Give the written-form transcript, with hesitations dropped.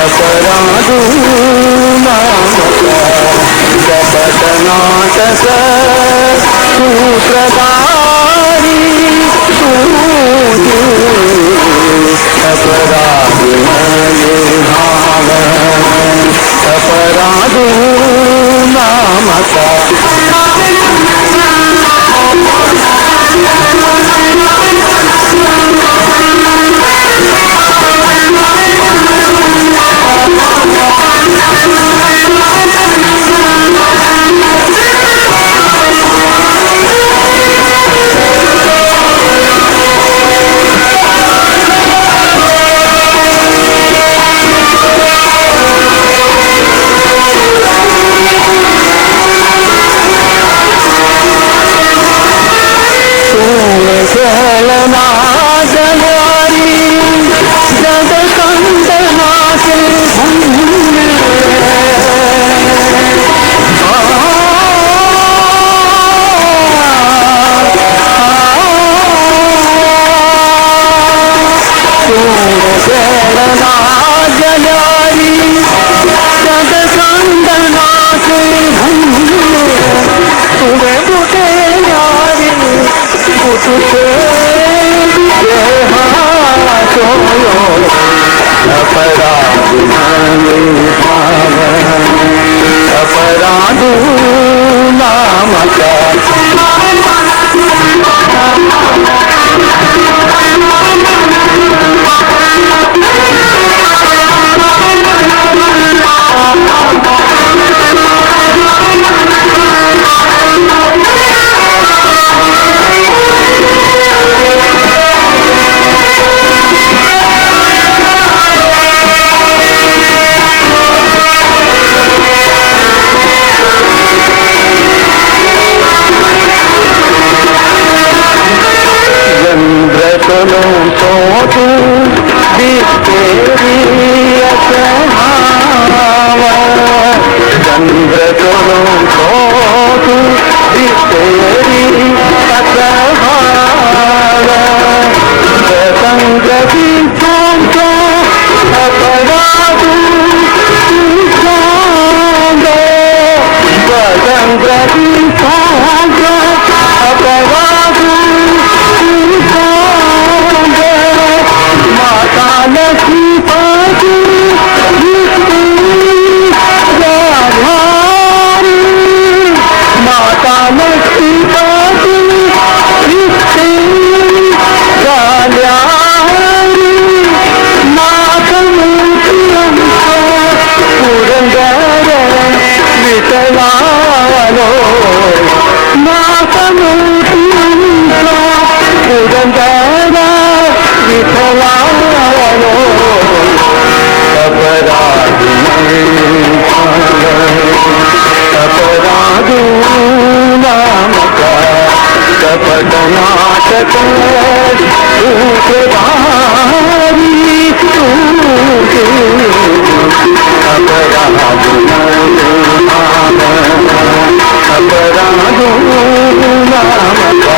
अपराधू नामका कपट नाटक सूत्रधारी तू अपराध भाव अपराधू नामका चलना जवारी जग कंदना के घूमे चलना जवारी जग कंदना के घूमे तुम्हें बुटे यारी बुटे अपराधू नामका तो तू तेरी असहावा चंद्र चलो तो तू तेरी असहावा संगति सोचो अपराधू संगति सोचो अपराधू लक्ष्मी पाती माता लक्ष्मी पाती पुरंदर विठलालो मातमूर्ती पुरंदर विठलालो अपराधू नामका कपट नाटक सूत्रधारी तू अपराधू नामका